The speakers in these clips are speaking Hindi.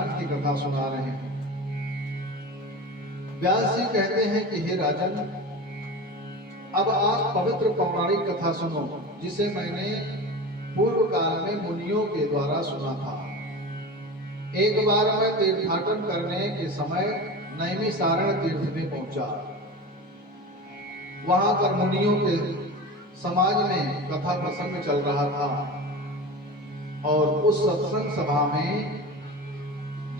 ज्ञान की कथा सुना रहे हैं। व्यास जी कहते हैं कि हे राजन, अब आप पवित्र पौराणिक कथा सुनो, जिसे मैंने पूर्व काल में मुनियों के द्वारा सुना था। एक बार मैं तीर्थाटन करने के समय नैमिषारण्य तीर्थ में पहुंचा। वहां पर मुनियों के समाज में कथा प्रसंग चल रहा था और उस सत्संग सभा में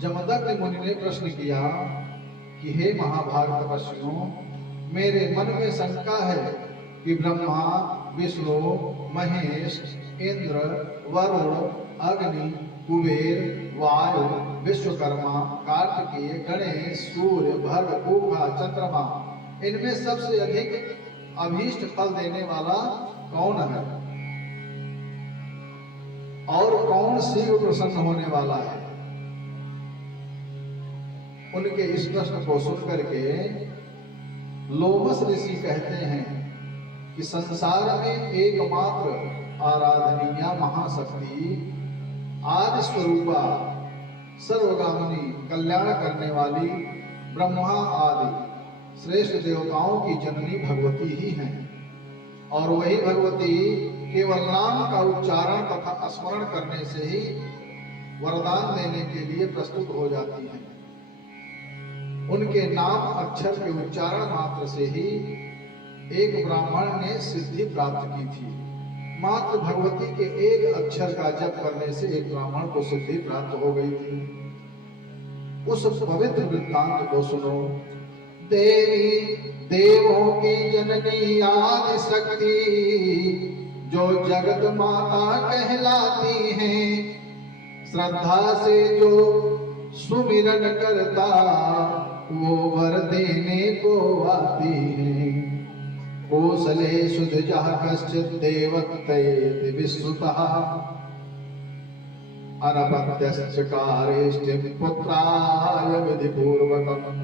जमदग्नि मुनि ने प्रश्न किया कि हे महाभाग तपस्वियों, मेरे मन में शंका है कि ब्रह्मा, विष्णु, महेश, इंद्र, वरुण, अग्नि, कुबेर, वायु, विश्वकर्मा, कार्तिकेय, गणेश, सूर्य, भद्र, पूर्वा, चंद्रमा, इनमें सबसे अधिक अभीष्ट फल देने वाला कौन है और कौन शीघ्र प्रसन्न होने वाला है। उनके इस प्रश्न को सुनकर के लोमस ऋषि कहते हैं कि संसार में एकमात्र आराधनीय महाशक्ति आदि स्वरूपा सर्वगामिनी कल्याण करने वाली ब्रह्मा आदि श्रेष्ठ देवताओं की जननी भगवती ही हैं और वही भगवती केवल नाम का उच्चारण तथा स्मरण करने से ही वरदान देने के लिए प्रस्तुत हो जाती हैं। उनके नाम अक्षर के उच्चारण मात्र से ही एक ब्राह्मण ने सिद्धि प्राप्त की थी। मात्र भगवती के एक अक्षर का जप करने से एक ब्राह्मण को सिद्धि प्राप्त हो गई थी। उस पवित्र वृत्तांत को सुनो। देवी देवों की जननी आदि शक्ति, जो जगत माता कहलाती हैं, श्रद्धा से जो सुमिरन करता वो वर देने को आती है। कोसले सुध जह कश्चित देवत्ते विश्रुतः, अनपत्यश्च कारेष्टिं पुत्राय विधिपूर्वकम्।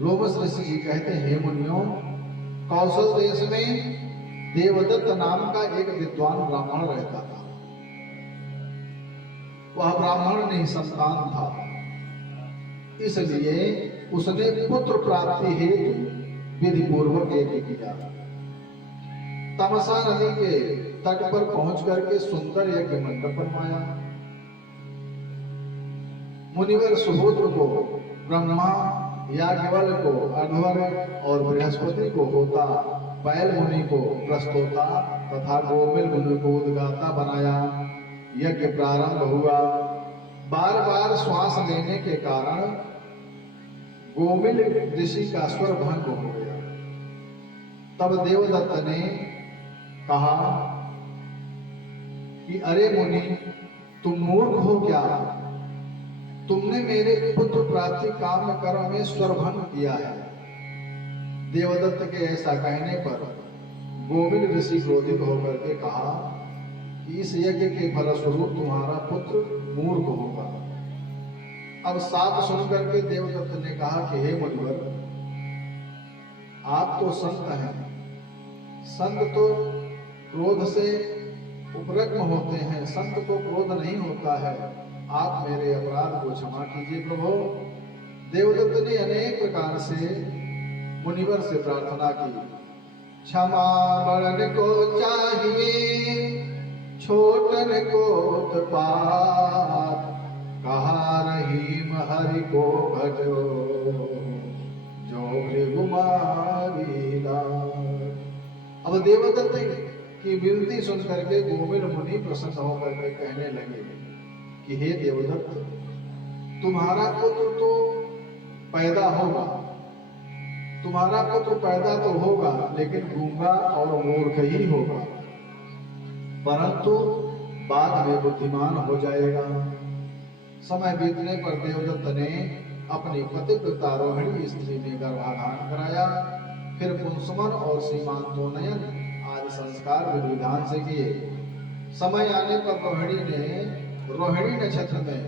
लोमस ऋषि जी कहते हैं, हे मुनियों, कौशल देश में देवदत्त नाम का एक विद्वान ब्राह्मण रहता था। वह ब्राह्मण निसंतान था, इसलिए उसने पुत्र प्राप्ति हेतु विधि पूर्वक यज्ञ किया। तमसा नदी के तट पर पहुंच करके सुंदर यज्ञ मंडप बनवाया। मुनिवर सुहोत्र को ब्रह्मा, याज्ञवल्क्य को अध्वर्य और बृहस्पति को होता, पैल मुनि को प्रस्तोता तथा गोमिल मुनि को उद्गाता बनाया। यज्ञ प्रारंभ हुआ। बार बार श्वास लेने के कारण गोमिल ऋषि का स्वर भंग हो गया। तब देवदत्त ने कहा कि अरे मुनि, तुम मूर्ख हो क्या? तुमने मेरे पुत्र प्राप्ति काम कर्म में स्वर भंग किया है। देवदत्त के ऐसा कहने पर गोविंद ऋषि क्रोधित होकर के कहा कि इस यज्ञ के फलस्वरूप तुम्हारा पुत्र मूर्ख होगा। अब साप सुनकर के देवदत्त ने कहा कि हे मुनिवर, आप तो संत हैं, संत तो क्रोध से उपरग्न होते हैं, संत को क्रोध नहीं होता है, आप मेरे अपराध को क्षमा कीजिए प्रभु। देवदत्त ने अनेक प्रकार से मुनिवर से प्रार्थना की। क्षमा बड़न को चाहिए, छोटन को उत्पात, कहा रहीम हरि को भजो, जो भृगुमारी लाल। अब देवदत्त की विनती सुन करके गोविंद मुनि प्रसन्न होकर के कहने लगे कि हे देवदत्त, तुम्हारा पुत्र तो पैदा होगा, तुम्हारा पुत्र पैदा तो होगा, लेकिन गूंगा और मूर्ख ही होगा, परंतु बाद में बुद्धिमान हो जाएगा। समय बीतने पर देवदत्त ने अपनी पतिव्रता रोहिणी स्त्री में गर्भाधान कराया। फिर पुंसवन और सीमांतोनयन आदि संस्कार विधि विधान से किए। समय आने पर रोहिणी नक्षत्र में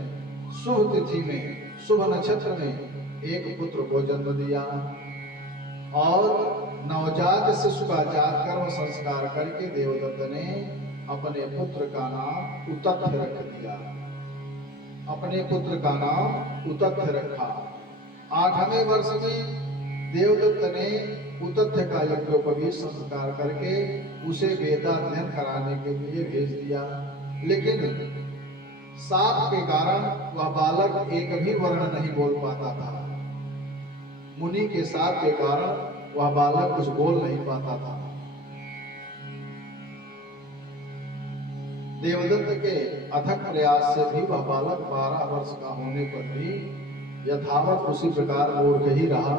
शुभ तिथि में शुभ नक्षत्र में एक पुत्र को जन्म दिया और नवजात शिशु का जात कर्म संस्कार करके देवदत्त ने अपने पुत्र का नाम उतथ्य रख दिया। अपने पुत्र का नाम उतथ्य रखा। 8वें वर्ष में देवदत्त ने उतथ्य का यज्ञोपवीत संस्कार करके उसे वेदाध्ययन कराने के लिए भेज दिया। लेकिन साप के कारण वह बालक एक भी वर्ण नहीं बोल पाता था। मुनि के साप के कारण वह बालक कुछ बोल नहीं पाता था। देवदत्त के अथक प्रयास से भी वह बालक 12 वर्ष का होने पर भी यथावत उसी प्रकार मूर्ख ही रहा।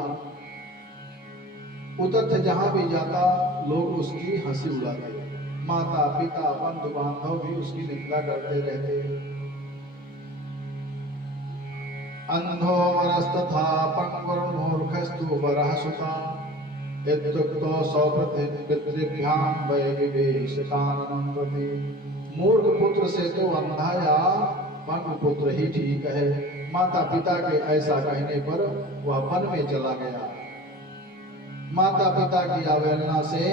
उतथ्य जहां भी जाता लोग उसकी हंसी उड़ाते, माता पिता बंधु बांधव भी उसकी निंदा करते रहते। अंधो वरस्तथा पंगुर्मूर्खस्तु वरहसुता इत्युक्तो सौप्रतिभ्याम वै विवेशिताननं प्रति। मूर्ख पुत्र से तो अंधा या पंग पुत्र ही ठीक है। माता पिता के ऐसा कहने पर वह वन में चला गया। माता पिता की अवहेलना से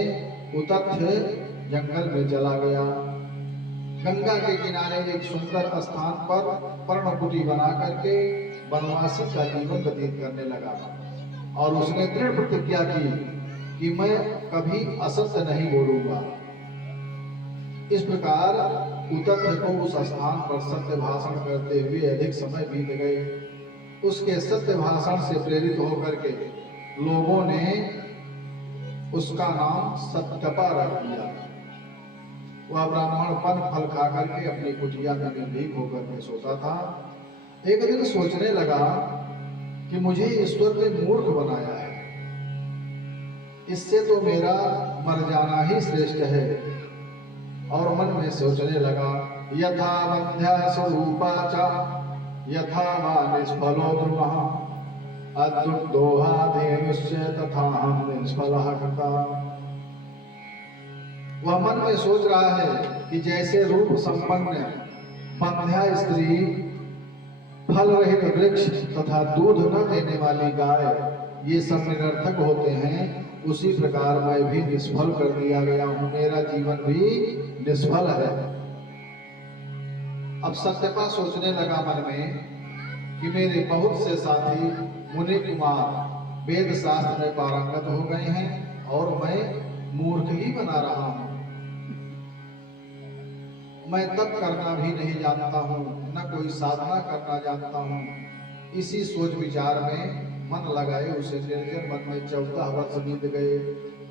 उतथ्य जंगल में चला गया। गंगा के किनारे एक सुंदर स्थान पर पर्णकुटी बना करके वनवासी का जीवन व्यतीत करने लगा और उसने दृढ़ प्रतिज्ञा की कि मैं कभी असत्य नहीं बोलूंगा। इस प्रकार उतथ्य को उस स्थान पर सत्य भाषण करते हुए अधिक समय बीत गए। उसके सत्य भाषण से प्रेरित होकर के लोगों ने उसका नाम सत्यपा रख दिया। वह ब्राह्मण पन फल खा करके अपनी कुटिया में निर्भीक होकर के सोता था। एक दिन सोचने लगा कि मुझे ईश्वर ने मूर्ख बनाया है, इससे तो मेरा मर जाना ही श्रेष्ठ है। और मन में सोचने लगा यथा वंध्या स्वरूपा च यथा वा निष्फलो द्रुमः अद्युक्तोहाधेनुश्च तथा हम निष्फलः कृता। वह मन में सोच रहा है कि जैसे रूप संपन्न वंध्या स्त्री, फल रहित वृक्ष तथा दूध न देने वाली गाय ये सब निरर्थक होते हैं, उसी प्रकार मैं भी निष्फल कर दिया गया हूं। मेरा जीवन भी निष्फल है। अब सत्यपा सोचने लगा मन में कि मेरे बहुत से साथी मुनि कुमार वेद शास्त्र में पारंगत हो गए हैं और मैं मूर्ख ही बना रहा हूं। मैं तप करना भी नहीं जानता हूं, न कोई साधना करना जानता हूं। इसी सोच विचार में मन लगाए उसे निर्जन वन में 14 वर्ष बीत गए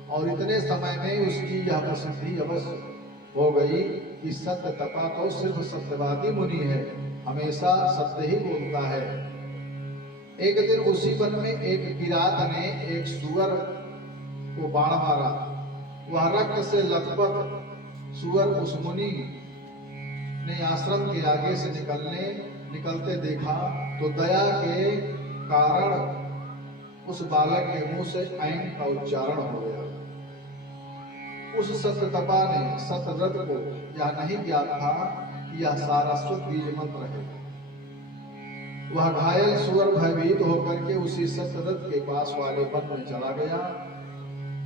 और इतने समय में उसकी यह प्रसिद्धि अवश्य हो गई कि सत्य तपा तो सिर्फ सत्यवादी मुनि है, हमेशा सत्य ही बोलता है। एक दिन उसी वन में एक किरात ने एक सुअर को बाण मारा। वह रक्त से लथपथ सुअर उस मुनि ने आश्रम के आगे से निकलते देखा तो दया के कारण उस बालक के मुंह से ऐन का उच्चारण हो गया। उस सत्यतपा ने सत्यव्रत को यह नहीं ज्ञात था कि यह सारस्वत बीज मंत्र है। वह घायल सुअर भयभीत होकर के उसी सत्यव्रत के पास वाले वन में चला गया।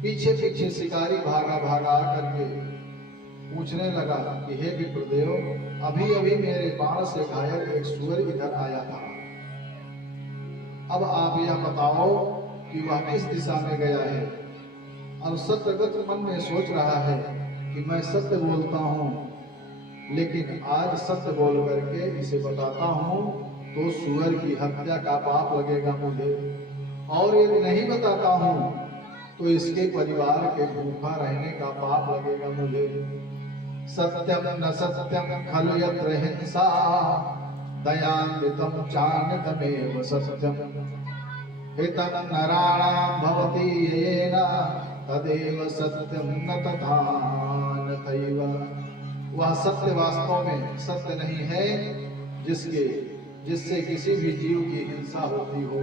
पीछे पीछे शिकारी भागा भागा करके पूछने लगा कि हे विप्रदेव, अभी अभी मेरे बाण से घायल एक सुअर इधर आया था, अब आप यह बताओ कि वह किस दिशा में गया है। अब सत्यव्रत मन में सोच रहा है कि मैं सत्य बोलता हूँ, लेकिन आज सत्य बोल करके इसे बताता हूँ तो सुअर की हत्या का पाप लगेगा मुझे, और यदि नहीं बताता हूँ तो इसके परिवार के भूखा रहने का पाप लगेगा मुझे। सत्यम न सत्यम खलु यत्र हिंसा दयान्वितं चान्यतमेव सत्यम हितं नराणां भवति येन तदेव सत्यम न तथा न तैव। वह सत्य वास्तव में सत्य नहीं है जिससे किसी भी जीव की हिंसा होती हो,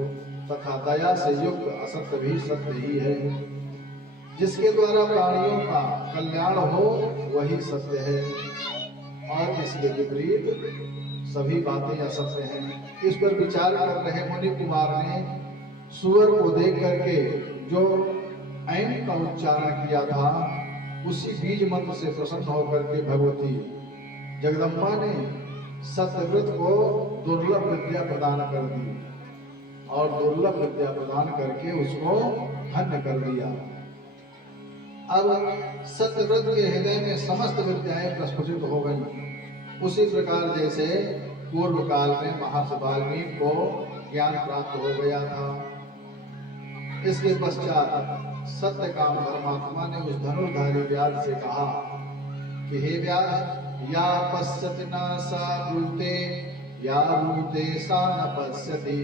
तथा दया से युक्त असत्य भी सत्य ही है। जिसके द्वारा प्राणियों का कल्याण हो वही सत्य है, और इसके विपरीत सभी बातें असत्य हैं। इस पर विचार कर रहे मुनि कुमार ने सुअर को देख करके जो ऐन का उच्चारण किया था उसी बीज मंत्र से प्रसन्न होकर के भगवती जगदम्बा ने सत्यव्रत को दुर्लभ विद्या प्रदान कर दी और दुर्लभ विद्या प्रदान करके उसको धन्य कर दिया। अब सत्यव्रत के हृदय में समस्त विद्याएं प्रस्फुटित हो गई। उसी प्रकार जैसे पूर्व काल में महर्षि वाल्मीकि को ज्ञान प्राप्त हो गया था। इसके पश्चात सत्यकाम परमात्मा ने उस धनुर्धारी व्यास से कहा कि हे व्यास, या पश्यति न सा ब्रूते, या ब्रूते सा न पश्यति,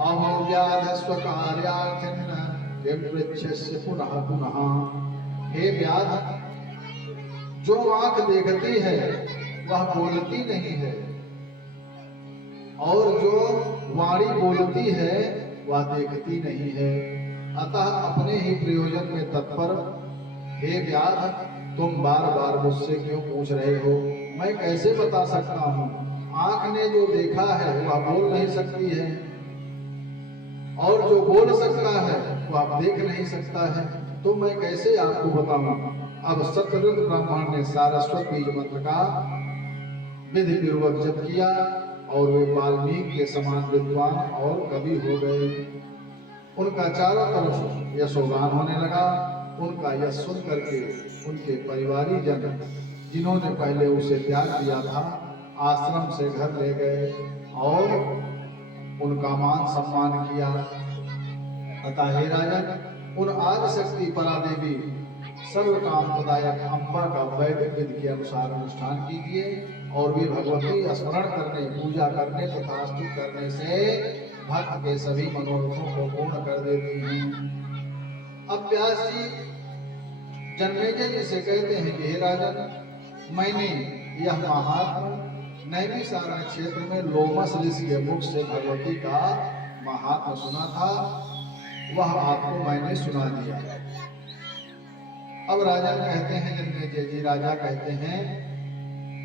अहो व्याध स्वकार्यार्थं विपृच्छस्य पुनः पुनः। हे व्याध, जो आंख देखती है वह बोलती नहीं है, और जो वाणी बोलती है वह देखती नहीं है, अतः अपने ही प्रयोजन में तत्पर हे व्याध, तुम बार बार मुझसे क्यों पूछ रहे हो? मैं कैसे बता सकता हूँ? आंख ने जो देखा है वह बोल नहीं सकती है, और जो बोल सकता है वह देख नहीं सकता है, तो मैं कैसे आपको बताऊं? अब सत्यव्रत ब्राह्मण ने सारस्वत बीज मंत्र का विधि पूर्वक जप किया और वे वाल्मीकि के समान विद्वान और कवि हो गए। उनका चारों तरफ यशोगान होने लगा। उनका यश सुन करके उनके परिवारी जन, जिन्होंने पहले उसे त्याग दिया था, आश्रम से घर ले गए और उनका मान सम्मान किया। अतः हे राजन, उन आदि शक्ति परादेवी सर्व काम प्रदायक अम्बा का वैदिक विधि के अनुसार अनुष्ठान कीजिए, और वे भगवती स्मरण करने, पूजा करने तथा स्तुति करने से भक्त के सभी मनोरथों को पूर्ण कर देती हैं। अब व्यास जी जन्मेजय जी से कहते हैं कि हे राजन, मैंने यह महात्मा नैमिषारण्य क्षेत्र में लोमस ऋषि के मुख से भगवती का महात्मा सुना था, वह आपको मैंने सुना दिया। अब राजा कहते हैं, जन्मेजय जी राजा कहते हैं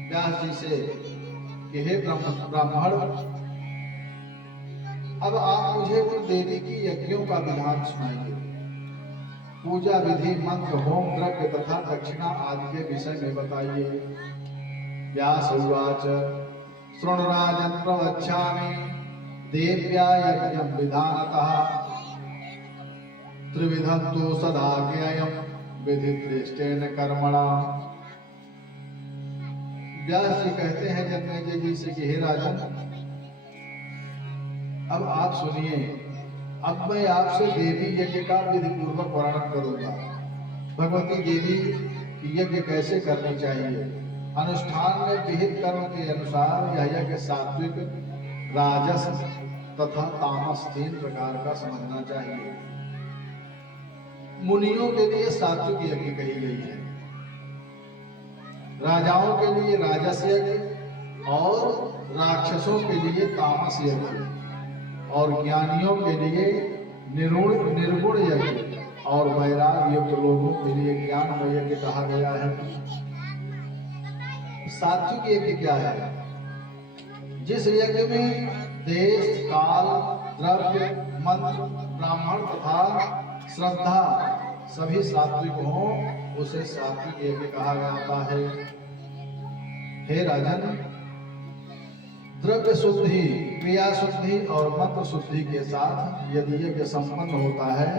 व्यास जी से कि हे ब्राह्मण, अब आप मुझे उन देवी की यज्ञों का विधान सुनाइए। पूजा विधि, मंत्र, होम, द्रव्य तथा दक्षिणा आदि के विषय में बताइए। व्यास उवाच, शृणुराजन् प्रवक्ष्यामि देव्या यज्ञं विधानतः, त्रिविधं तु सदा ज्ञेयं विधिश्रेष्ठेन कर्मणा। व्यास जी कहते हैं जन्मेजय जी से कि हे राजन, अब आप सुनिए। अब मैं आपसे देवी यज्ञ का विधि पूर्वक वर्णन करूंगा। भगवती देवी की यज्ञ कैसे करनी चाहिए। अनुष्ठान में विहित कर्म के अनुसार यह यज्ञ सात्विक, राजस तथा तामस 3 प्रकार का समझना चाहिए। मुनियों के लिए सात्विक यज्ञ कही गई है, राजाओं के लिए राजस यज्ञ, और राक्षसों के लिए तामस यज्ञ, और ज्ञानियों के लिए निर्गुण यज्ञ, और वैराग्य युक्त लोगों के लिए ज्ञान यज्ञ कहा गया है। सात्विक यज्ञ क्या है? जिस यज्ञ में देश, काल, द्रव्य, मंत्र, ब्राह्मण तथा श्रद्धा सभी सात्विक हों, उसे सात्विक यज्ञ कहा जाता है। हे राजन, द्रव्य शुद्धि, क्रिया शुद्धि और मंत्र शुद्धि के साथ यदि यज्ञ संपन्न होता है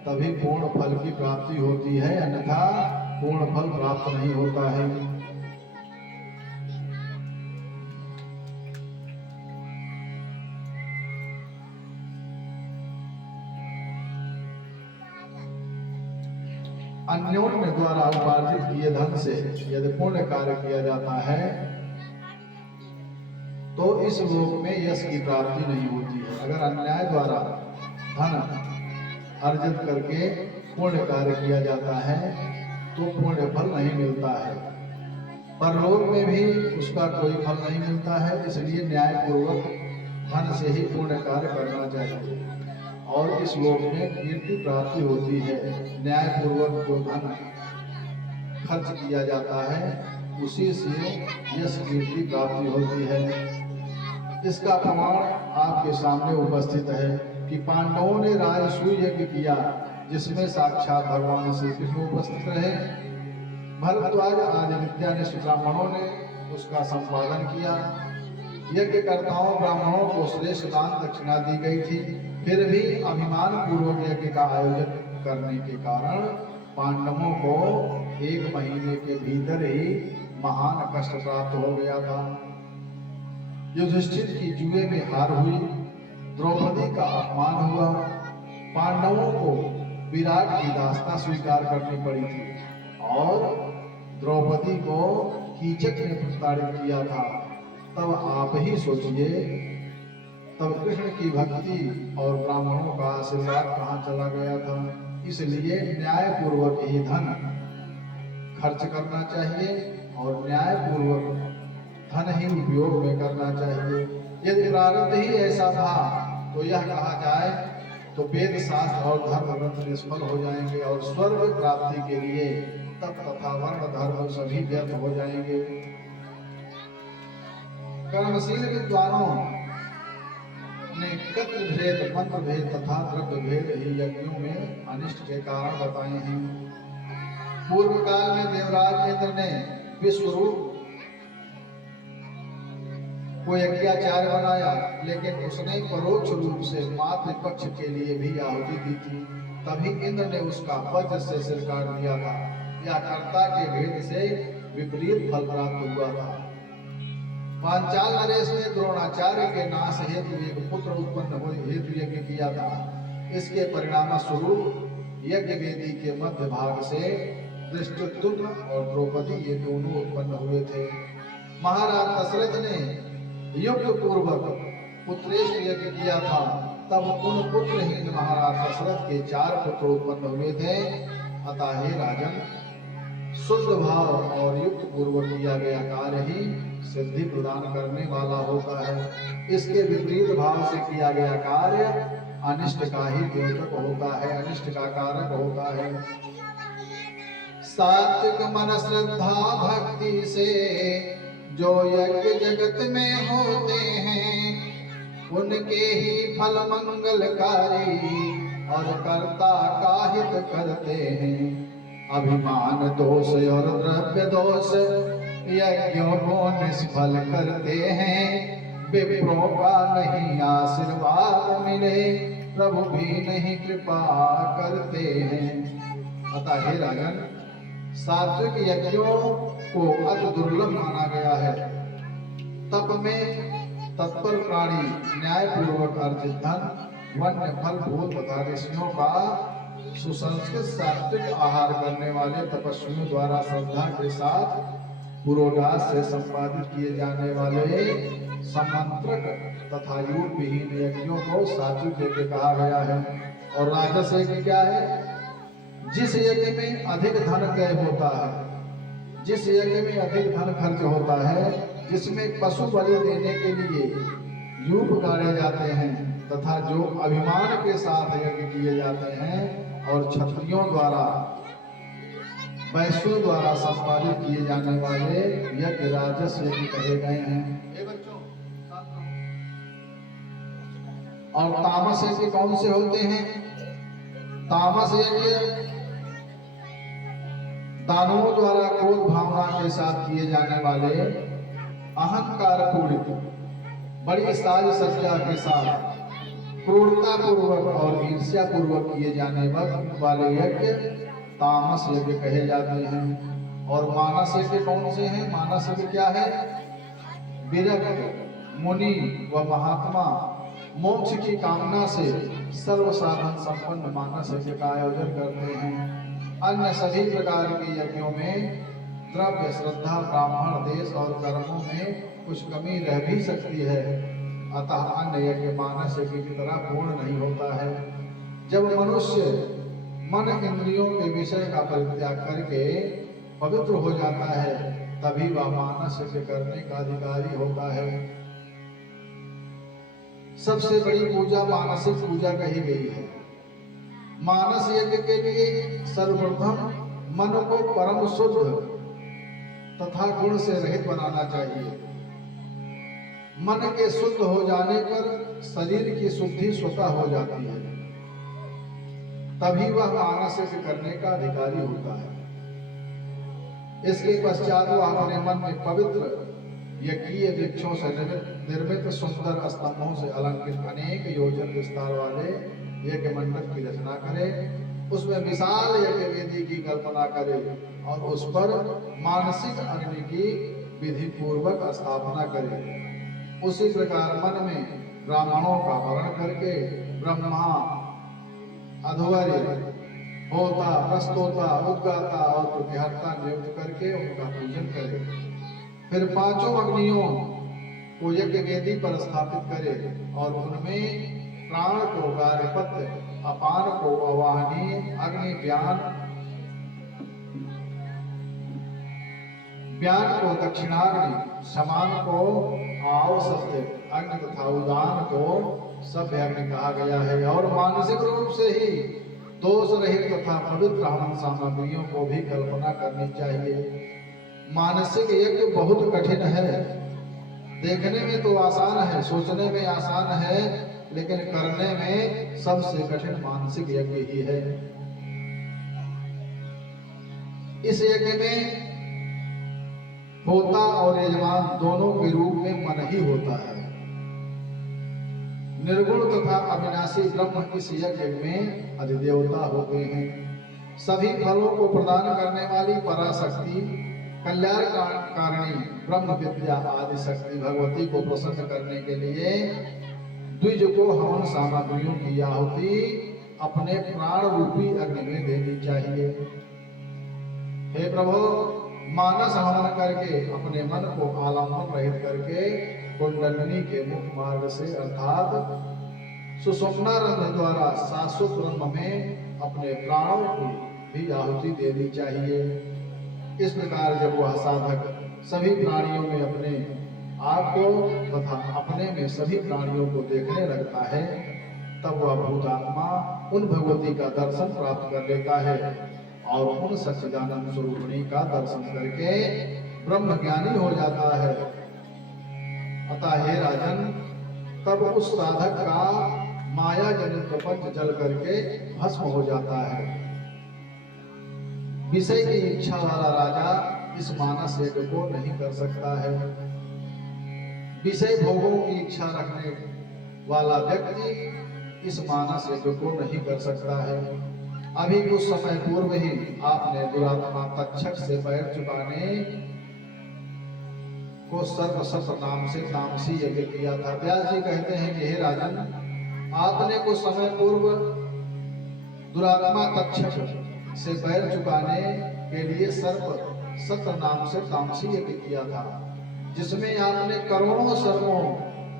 तभी पूर्ण फल की प्राप्ति होती है, अन्यथा पूर्ण फल प्राप्त नहीं होता है। अन्योन्य द्वारा उपार्जित किए धन से यदि पुण्य कार्य किया जाता है तो इस लोक में यश की प्राप्ति नहीं होती है। अगर अन्याय द्वारा धन अर्जित करके पुण्य कार्य किया जाता है तो पुण्य फल नहीं मिलता है, परलोक में भी उसका कोई फल नहीं मिलता है। इसलिए न्याय पूर्वक धन से ही पुण्य कार्य करना चाहिए और इस लोक में कीर्ति प्राप्ति होती है। न्याय पूर्वक जो धन खर्च किया जाता है उसी से यश कीर्ति प्राप्ति होती है। इसका प्रमाण आपके सामने उपस्थित है कि पांडवों ने राजसूय यज्ञ किया जिसमें साक्षात भगवान श्री कृष्ण उपस्थित रहे। भरद्वाज आदि विद्या ने ब्राह्मणों ने उसका संपादन किया यज्ञकर्ताओं ब्राह्मणों को श्रेष्ठ दान दक्षिणा दी गई थी, फिर भी अभिमान पूर्वक यज्ञ का आयोजन करने के कारण पांडवों को 1 महीने के भीतर ही महान कष्ट प्राप्त हो गया था। युधिष्ठिर की जुए में हार हुई, द्रौपदी का अपमान हुआ, पांडवों को विराट की दास्ता स्वीकार करनी पड़ी थी और द्रौपदी को कीचक ने प्रताड़ित किया था। तब आप ही सोचिए, तब कृष्ण की भक्ति और ब्राह्मणों का आशीर्वाद कहाँ चला गया था। इसलिए न्याय पूर्वक ही धन खर्च करना चाहिए और न्याय पूर्वक धन ही उपयोग में करना चाहिए। यदि प्रारब्ध ही ऐसा था तो यह कहा जाए तो वेद शास्त्र और धर्म ग्रंथ निष्फल हो जाएंगे और स्वर्ग प्राप्ति के लिए तप तथा वर्ण धर्म सभी व्यर्थ हो जाएंगे। कर्मशील विद्वानों ने कत्र भेद, मंत्र भेद तथा द्रव्य भेद ही यज्ञों में अनिष्ट के कारण बताए हैं। पूर्व काल में देवराज इंद्र ने विश्वरूप को यज्ञाचार्य बनाया, लेकिन उसने परोक्ष रूप से मातृपक्ष के लिए भी आहुति दी थी। तभी इंद्र ने उसका वज्र से सिर काट दिया था। या कर्ता के भेद से विपरीत फल प्राप्त हुआ था। पांचाल नरेश ने द्रोणाचार्य के नाश हेतु एक पुत्र उत्पन्न हुए हेतु यज्ञ किया था। इसके परिणाम स्वरूप यज्ञ वेदी के मध्य भाग से धृष्टद्युम्न और द्रौपदी ये दोनों उत्पन्न हुए थे। महाराज दशरथ ने युग पूर्वक पुत्रेश यज्ञ किया था, तब उन पुत्रहीन महाराज दशरथ के 4 पुत्र उत्पन्न हुए थे। अतः हे राजन, शुद्ध भाव और युक्त पूर्वक किया गया कार्य ही सिद्धि प्रदान करने वाला होता है। इसके विपरीत भाव से किया गया कार्य अनिष्ट का ही द्योतक होता है, अनिष्ट का कारक होता है। सात्विक मन श्रद्धा भक्ति से जो यज्ञ जगत में होते हैं, उनके ही फल मंगलकारी और कर्ता का हित करते हैं। अभिमान दोष और द्रव्य दोष यज्ञों को निष्फल करते हैं। विप्रों का नहीं आशीर्वाद मिले, प्रभु भी नहीं कृपा करते हैं। अतः हे राजन, सात्विक यज्ञों को अति दुर्लभ माना गया है। तप में तत्पर प्राणी न्याय पूर्वक अर्जित धन, वन्य फल फूल तथा ऋषियों का सुसंस्कृत सात्विक आहार करने वाले तपस्वियों द्वारा श्रद्धा के साथ पुरोडास से संपादित किए जाने वाले समंत्रक तथा योग विहीन यज्ञों को सात्विक यज्ञ कहा गया है। और राजस यज्ञ क्या है? जिस यज्ञ में अधिक धन व्यय होता है, जिस यज्ञ में अधिक धन खर्च होता है, जिसमें पशु बलि देने के लिए यूप गाड़े जाते हैं तथा जो अभिमान के साथ यज्ञ किए जाते हैं और क्षत्रियों द्वारा वैश्यों द्वारा संपादित किए जाने वाले यज्ञ राजस यज्ञ कहे गए हैं। और तामस यज्ञ कौन से होते हैं? तामस यज्ञ दानवों द्वारा क्रोध भावना के साथ किए जाने वाले अहंकार पूरित बड़ी साज सज्जा के साथ क्रूरता पूर्वक और ईर्ष्या पूर्वक किए जाने वाले यज्ञ तामस यज्ञ कहे जाते हैं। और मानस यज्ञ कौन से हैं? मानस यज्ञ क्या है? विरक्त मुनि व महात्मा मोक्ष की कामना से सर्व साधन संपन्न मानस यज्ञ का आयोजन करते हैं। अन्य सभी प्रकार के यज्ञों में द्रव्य, श्रद्धा, ब्राह्मण, देश और कर्मों में कुछ कमी रह भी सकती है। अतः अन्य यज्ञ मानस यज्ञ की तरह पूर्ण नहीं होता है। जब मनुष्य मन इंद्रियों के विषय का परित्याग करके पवित्र हो जाता है, तभी वह मानस यज्ञ करने का अधिकारी होता है। सबसे बड़ी पूजा मानसिक पूजा कही गई है। मानस यज्ञ के लिए सर्वप्रथम मन को परम शुद्ध तथा गुण से रहित बनाना चाहिए। मन के शुद्ध हो जाने पर शरीर की शुद्धि स्वतः हो जाती है, तभी वह मानस यज्ञ करने का अधिकारी होता है। इसके पश्चात वह अपने मन में पवित्र यज्ञीय वृक्षों से निर्मित सुंदर स्तंभों से अलंकृत अनेक योजन विस्तार वाले यज्ञ मंडप की रचना करे, उसमें विशाल यज्ञ वेदी की कल्पना करे और उस पर मानसिक अग्नि की विधि पूर्वक स्थापना करे। उसी प्रकार मन में ब्राह्मणों का वर्ण करके ब्रह्मा, अध्वर्य, होता, प्रस्तोता, उद्गाता और प्रतिहर्ता नियुक्त करके उनका पूजन करे। फिर पांचों अग्नियों को यज्ञ वेदी पर स्थापित करे और उनमें प्राण को गार्हपत्य, अपान को अवाहनीय, अग्नि व्यान को दक्षिणाग्नि, समान को आवसत्य अग्नि तथा उदान को सभ्य अग्नि कहा गया है। और मानसिक रूप से ही दोष रहित तथा पवित्र हवन सामग्रियों को भी कल्पना करनी चाहिए। मानसिक यज्ञ बहुत कठिन है, देखने में तो आसान है, सोचने में आसान है, लेकिन करने में सबसे कठिन मानसिक यज्ञ ही है। इस यज्ञ में होता और यजमान दोनों के रूप में मन ही होता है। निर्गुण तथा अविनाशी ब्रह्म इस यज्ञ में अधिदेवता होते हैं। सभी फलों को प्रदान करने वाली पराशक्ति, कल्याण कारिणी ब्रह्म विद्या आदि शक्ति भगवती को प्रसन्न करने के लिए द्विज को हवन सामग्रियों की आहुति अपने प्राण रूपी अग्नि में देनी चाहिए। हे प्रभु, मानस हवन करके अपने मन को आलम्बन रहित करके कुंडलिनी के मुख मार्ग से अर्थात सुषुम्ना रंध्र द्वारा शाश्वत ब्रह्म में अपने प्राणों की भी आहुति देनी चाहिए। इस प्रकार जब वह साधक सभी प्राणियों में अपने आप को तथा अपने में सभी प्राणियों को देखने लगता है, तब वह भूतात्मा उन भगवती का दर्शन प्राप्त कर लेता है और उन सच्चिदानंद स्वरूपिणी का दर्शन करके ब्रह्म ज्ञानी हो जाता है। अतः हे राजन, तब उस साधक का माया जनित प्रपंच जल करके भस्म हो जाता है। विषय की इच्छा वाला राजा इस मानस यज्ञ को नहीं कर सकता है। विषय भोगों की इच्छा रखने वाला व्यक्ति इस मानस यज्ञ को नहीं कर सकता है। अभी कुछ समय पूर्व ही आपने दुरात्मा तक्षक से पैर चुकाने को सर्वसत नाम से तामसी यज्ञ किया था। व्यास जी कहते हैं कि हे राजन, आपने कुछ समय पूर्व दुरात्मा तक्षक से पैर चुकाने के लिए सर्प सत्र नाम से तामसी यज्ञ किया था, जिसमें आपने करोड़ों सर्पों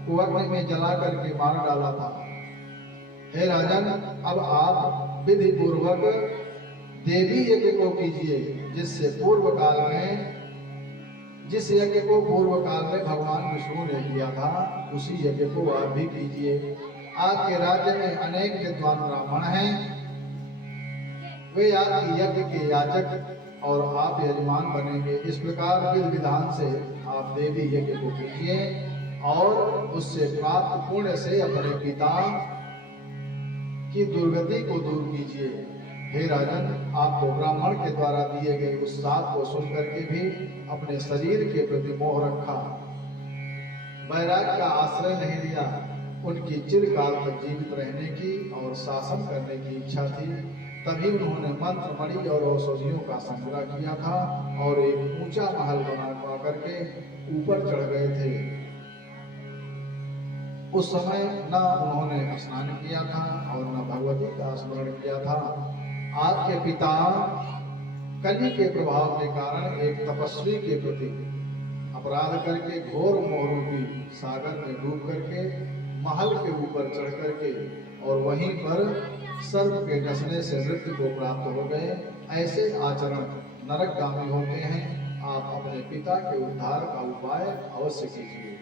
को अग्नि में जला करके मार डाला था। हे राजन, अब आप विधि पूर्वक देवी यज्ञ को कीजिए, जिससे पूर्व काल में जिस यज्ञ को पूर्व काल में भगवान विष्णु ने किया था, उसी यज्ञ को आप भी कीजिए। आपके राज्य में अनेक विद्वान ब्राह्मण हैं, वे आपके यज्ञ के याजक और आप यजमान बनेंगे। इस प्रकार विधि विधान से आप देवी यज्ञ को कीजिए और उससे प्राप्त पुण्य से अपने पिता की दुर्गति को दूर कीजिए। हे राजन, आपको ब्राह्मण के द्वारा दिए गए उस साप को सुनकर के भी अपने शरीर के प्रति मोह रखा, वैराग्य का आश्रय नहीं लिया। उनकी चिरकाल तक जीवित रहने की और शासन करने की इच्छा थी। तभी उन्होंने मंत्र, मणि और औषधियों का संग्रह किया था और एक ऊंचा महल बना करके ऊपर चढ़ गए थे। उस समय न उन्होंने स्नान किया था और न भगवती का स्मरण किया था। आपके पिता कलि के प्रभाव के कारण एक तपस्वी के प्रति अपराध करके घोर मोहरूपी सागर में डूब करके महल के ऊपर चढ़ करके और वहीं पर सर्प के डसने से मृत्यु को प्राप्त हो गए। ऐसे आचरण नरकगामी होते हैं। आप अपने पिता के उद्धार का उपाय अवश्य कीजिए।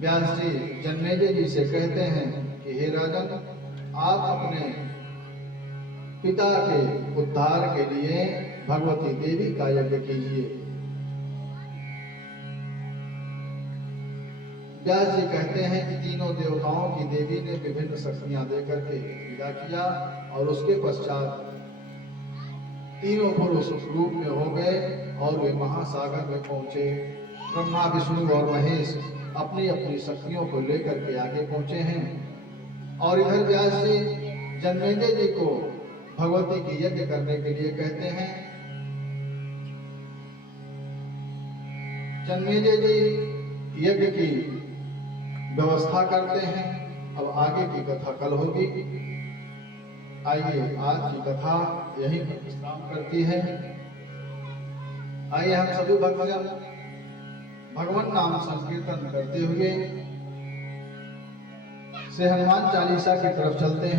व्यास जी जन्मेजय जी से कहते हैं कि हे राजन, आप अपने पिता के उद्धार के लिए भगवती देवी का यज्ञ कीजिए। व्यास जी कहते हैं कि तीनों देवताओं की देवी ने विभिन्न शक्तियां देकर के विदा किया और उसके पश्चात तीनों पुरुष उस रूप में हो गए और वे महासागर में पहुंचे। ब्रह्मा, विष्णु और महेश अपनी अपनी शक्तियों को लेकर के आगे पहुंचे हैं। और इधर व्यास जी जन्मेजय जी को भगवती की यज्ञ करने के लिए कहते हैं। जन्मेजय जी यज्ञ की व्यवस्था करते हैं। अब आगे की कथा कल होगी। आइए, आज की कथा यहीं पर विश्राम करती है। आइए हम सभी भक्तजन भगवान नाम संकीर्तन करते हुए से हनुमान चालीसा की तरफ चलते हैं।